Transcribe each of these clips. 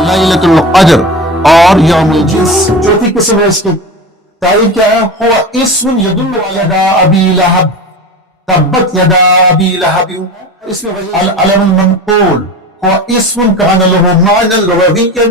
लैलतुल क़द्र और यौमुल जिन्स। चौथी किस्म है इसकी तारीफ क्या है? हुवा इस्मुन यदुल्लु अला अबी लहब तब्बत यदा अबी लहब। इसमें अल अलमुल मनकूल हुवा इस्मुन कान लहु मानन लुग़विय्यन।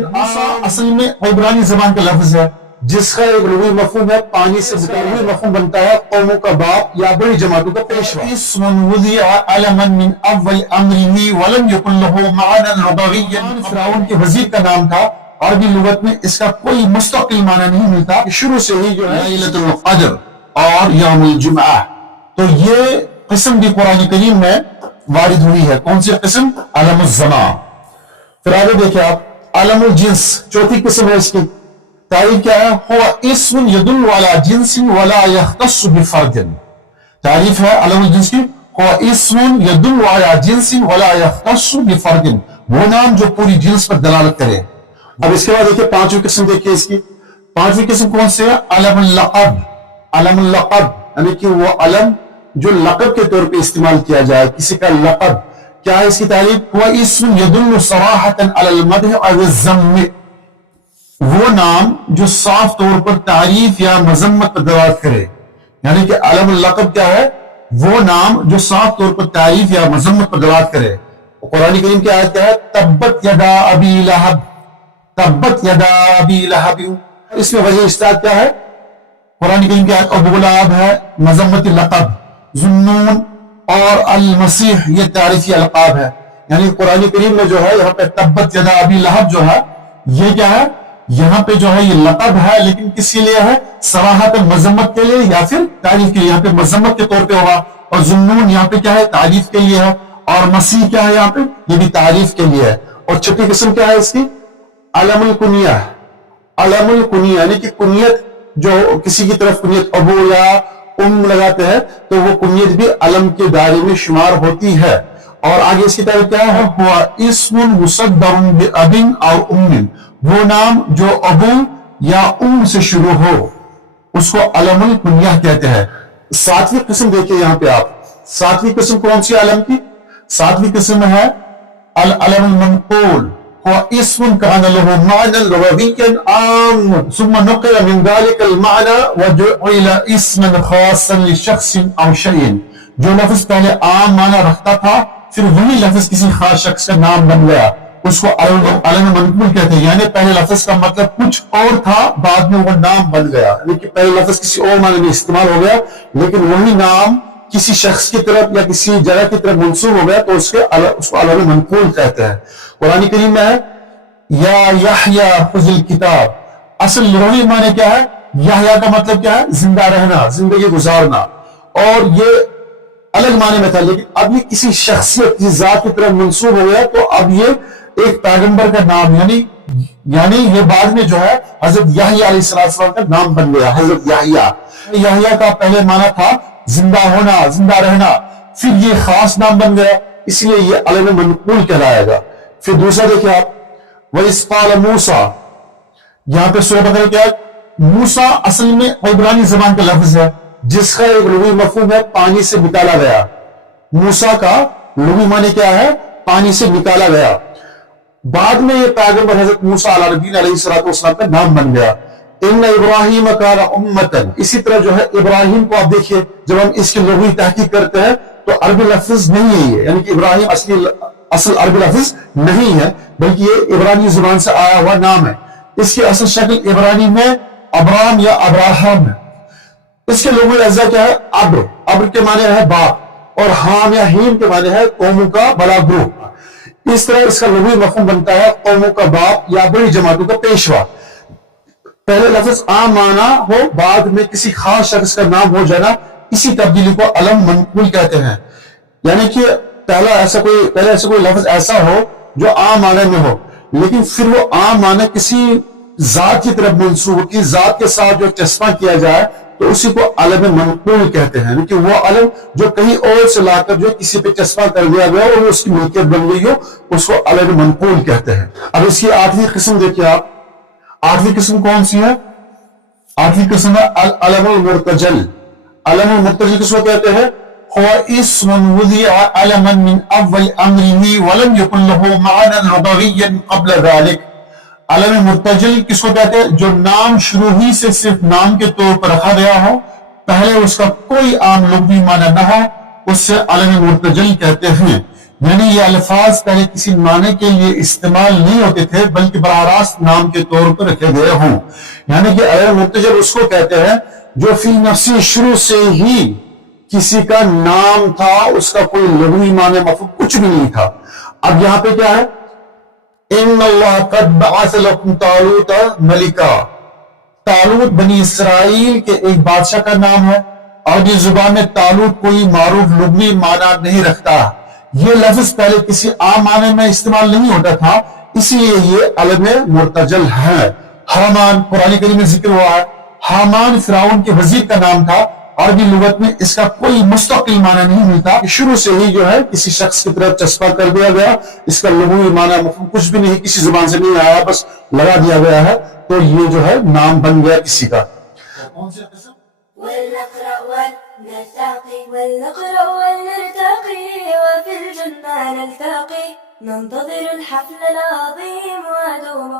असल में इब्रानी ज़बान का लफ्ज़ है जिसका एक लुग़वी मफ़हूम है पानी से लुग़वी मफ़हूम बनता है कौमों का बाप या बड़ी जमातों का पेशवा। इस्मुन वुज़िअ अलमन मिन अव्वल अम्रिही वलम यकुन लहु मानन लुग़विय्यन। फ़िरऔन के वज़ीर का नाम था। अरबी लुगत में इसका कोई मुस्तक़िल माना नहीं मिलता, शुरू से ही जो है लैलतुल क़द्र और यौमुल जुमआ। तो ये किस्म भी कुरान करीम में वारिद हुई है। कौन सी किस्म? अलमुज़ ज़मा। फिर आगे देखिए आप अलमुल जिन्स। चौथी किस्म है इसकी तारीफ क्या है? हुवा इस्मुन यदुल्लु अला जिन्सिन वला यख्तस्सु बिफ़र्दिन। तारीफ है अलमुल जिन्स की हुवा इस्मुन यदुल्लु अला जिन्सिन वला यख्तस्सु बिफ़र्दिन। वो नाम जो पूरी जिन्स पर दलालत करे। अब इसके बाद देखिए पांचवी किस्म देखिए इसकी। पांचवी किस्म कौन सी है? अलमुल लक़ब। अलमुल लक़ब यानी कि वो अलम जो लक़ब के तौर पे इस्तेमाल किया जाए, किसी का लक़ब। क्या है इसकी तारीफ? हुवा इस्मुन यदुल्लु सराहतन अलल मदह अव ज़म्म। वो नाम जो साफ तौर पर तारीफ या मजम्मत पर दलालत करे। यानी कि अलमुल लक़ब क्या है? वो नाम जो साफ तौर पर तारीफ या मजम्मत पर दलालत करे। कुरान करीम की आयत क्या है? तब्बत यदा अबी लहब तब्बत यदा अबी लहब। इसमें वजह इस्ताद क्या है? कुरान करीम की आयत अबुगुलाब है मजम्मत लक़ब। ज़ुन्नून और अल मसीह ये तारीफी अलक़ाब है। यानी कुरान करीम में जो है यहाँ पे तब्बत यदा अबी लहब जो है ये क्या है? यहाँ पे जो है ये लक़ब है, लेकिन किसके लिए है? सराहत मजम्मत के लिए या फिर तारीफ के लिए। यहाँ पे मजम्मत के तौर पे होगा। और ज़ुन्नून यहाँ पे क्या है? तारीफ के लिए है। और मसीह क्या है यहाँ पे? ये भी तारीफ के लिए है। और छठी किस्म क्या है इसकी? अलमुल कुनिया। अलमुल कुनिया यानी कि कुनियत, जो किसी की तरफ कुनियत अबू या उम लगाते हैं तो वो कुनियत भी अलम के दायरे में शुमार होती है। और आगे इसकी तरफ क्या है? हुआ इस्मुन मुसद्दरुन बिअबिन और उम्मिन। वो नाम जो अबू या उम से शुरू हो उसको अलमुल कुनिया कहते हैं। सातवीं किस्म देखिए यहाँ पे आप। सातवीं किस्म कौन सी अलम की? सातवीं किस्म है अल अलमुल मनकूल। इस्मुन कान लहु मानन लुग़विय्यन आम सुम्मा नुक़िला मिन ज़ालिकल माना व जुइला इस्मन ख़ासन लिशख़्सिन औ शैइन। जो लफ्ज़ पहले आम माना रखता था फिर वही लफ्ज़ किसी खास शख्स का नाम बन गया, उसको अलम मनकूल कहते हैं। यानी पहले लफ्ज़ का मतलब कुछ और था, बाद में वो नाम बन गया। यानी कि पहले लफ्ज़ किसी और माने में इस्तेमाल हो गया लेकिन वही नाम किसी शख्स की तरफ या किसी जगह की तरफ मंसूब हो गया तो उसको अलम मनकूल कहते हैं। कुरान करीम में है या यहया खुज़िल किताब। असल लुग़वी माने क्या है? यहया का मतलब क्या है? जिंदा रहना, जिंदगी गुजारना। और ये अलग माने में था, लेकिन अब ये किसी शख्सियत की जात की तरफ मंसूब हो गया तो अब ये एक पैगंबर का नाम यानी ये बाद में जो है हजरत यहया अलैहिस्सलाम का नाम बन गया। हजरत यहया। यहया का पहले माना था जिंदा होना, जिंदा रहना, फिर ये खास नाम बन गया, इसलिए ये अलम मनकूल कहलाएगा। फिर दूसरा देखिए आप वइस्क़ाल मूसा। यहां पे सूरह बकरा क्या है? मूसा असल में इब्रानी जबान का लफ्ज है जिसका एक लुग़वी मफ़हूम है पानी से निकाला गया। मूसा का लुग़वी माने क्या है? पानी से निकाला गया। बाद में ये पैगंबर हजरत मूसा अलैहिस्सलाम का नाम बन गया। इन्ना इब्राहीम काना उम्मतन। इसी तरह जो है इब्राहिम को आप देखिए, जब हम इसकी लुग़वी तहकीक करते हैं तो अरबी लफ्ज नहीं है ये, यानी कि इब्राहिम असल अरबी लफ्ज नहीं है बल्कि ये इब्रानी जुबान से आया हुआ नाम है। इसकी असल शक्ल इब्रानी में अब्राम या अब्राहम है। इसके लुग़वी अज़्ज़ा क्या है? अब्र। अब्र के माने है बाप और हाम या हीम के माने है कौमों का बड़ा ग्रुप। इस तरह इसका लुग़वी मफ़हूम बनता है कौमों का बाप या बड़ी जमातों का पेशवा। पहले लफ्ज आम माना हो, बाद में किसी खास शख्स का नाम हो जाना, इसी तब्दीली को अलम मनकूल कहते हैं। यानी कि पहले ऐसा कोई लफ्ज ऐसा हो जो आम माने में हो लेकिन फिर वो आम माने किसी जात की तरफ मंसूब हो, कि जात के साथ जो चस्पा किया जाए तो उसी को अलम मनकूल कहते हैं। यानी कि वो अलम जो कहीं और से लाकर जो किसी पे चस्पा कर दिया गया और उसकी मिल्कियत बन गई हो उसको अलम मनकूल कहते हैं। अब इसकी आठवीं किस्म देखिए आप। आठवीं किस्म कौन सी है? आठवीं किस्म है अलमुल मुर्तजल। अलमुल मुर्तजल किसको कहते हैं? هو اسم وضع علما من اول امره ولم يكن له معنى لغويا قبل ذلك. علم مرتجل کس کو کہتے ہیں؟ جو نام شروع ہی سے صرف نام کے طور پر رکھا گیا ہو، پہلے اس کا کوئی عام لغوی معنی نہ ہو، اس سے علم مرتجل کہتے ہیں. یعنی یہ الفاظ پہلے کسی معنی کے لیے استعمال نہیں ہوتے تھے بلکہ براہ راست نام کے طور پر رکھے گئے ہوں. یعنی کہ علم مرتجل اس کو کہتے ہیں جو فی نفسی شروع سے ہی کسی کا نام تھا، اس کا کوئی لغوی معنی مفہوم کچھ بھی نہیں تھا. اب یہاں پہ کیا ہے؟ ان اللہ قد بعث لکم طالوت ملکا. طالوت بنی اسرائیل کے ایک بادشاہ کا نام ہے. عربی زبان میں طالوت کوئی معروف لغوی معنی نہیں رکھتا. یہ لفظ پہلے کسی عام معنی میں استعمال نہیں ہوتا تھا، اسی لیے یہ علم مرتجل ہے. حامان قرآن کریم میں ذکر ہوا ہے. حامان فرعون کے وزیر کا نام تھا. عربی لغت میں اس کا کوئی مستقل معنی نہیں ملتا، شروع سے ہی جو ہے کسی شخص کی طرف چسپا کر دیا گیا. اس کا لغوی معنی مفہوم کچھ بھی نہیں، کسی زبان سے نہیں آیا، بس لگا دیا گیا ہے، تو یہ جو ہے نام بن گیا کسی کا. ولنقرأ ونرتقي ولنقرأ ونرتقي وفي الجنة نلتقي ننتظر الحفل العظيم ودوما